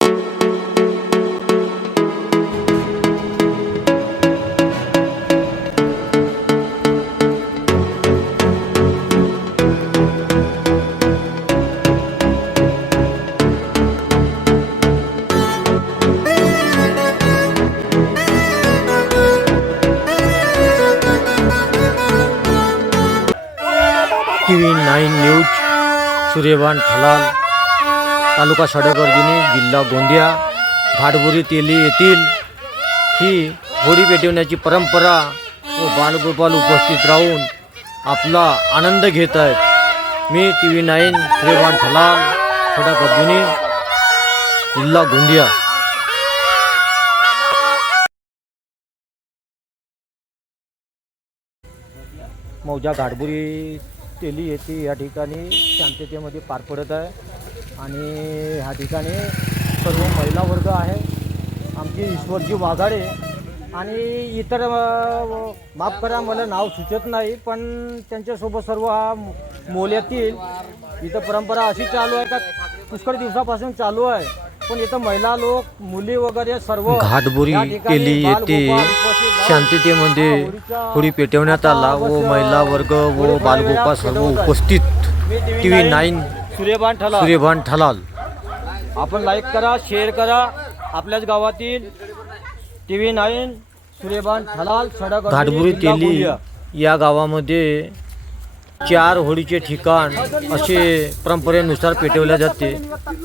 TV9 news Suryavan ठलाल तालुका सडकर्जुनी जिल्हा गोंदिया घाटबुरी तेली येथील ही होळी पेटवण्याची परंपरा व बालगोपाल उपस्थित राहून आपला आनंद घेत आहेत। मी TV9 सूर्यवान ठलाल सडकर्जुनी जिल्हा गोंदिया। मौजा घाटबुरी तेली येथे या ठिकाणी शांततेमध्ये पार पडत आहे आणि ह्या ठिकाणी सर्व महिला वर्ग आहे, आमची ईश्वरजी वाघाडे आणि इतर माफ करा मला नाव सुचत नाही, पण त्यांच्यासोबत सर्व हा मोल्यातील इथं परंपरा अशी चालू आहे का पुष्कळ दिवसापासून चालू आहे, पण इथं महिला लोक मुली वगैरे सर्व घाटबुरी तेली येथे शांततेमध्ये होळी पेटवण्यात आला व महिला वर्ग व बालगोपाल सर्व उपस्थित। TV9 सूर्यवान ठलाल आपण लाईक करा, शेअर करा। आपल्याच गावातील TV9 सूर्यवान ठलाल सडक घाटबुरी तेली या गावामध्ये 4 होळीचे ठिकाण असे परंपरेनुसार पेटवले जाते।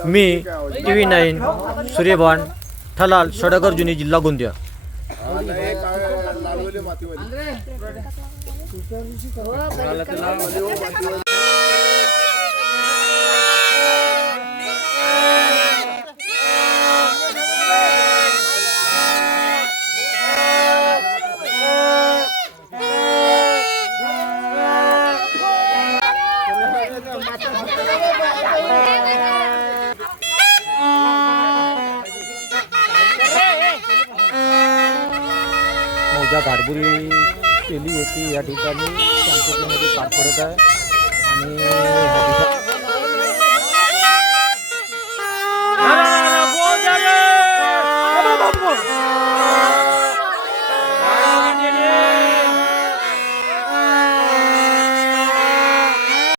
मी TV9 सूर्यवान ठलाल सडकर्जुनी जिल्हा गोंदिया। मौजा घाटबुरी तेली येथे या ठिकाणी शांततेमध्ये पार पडत आहे आणि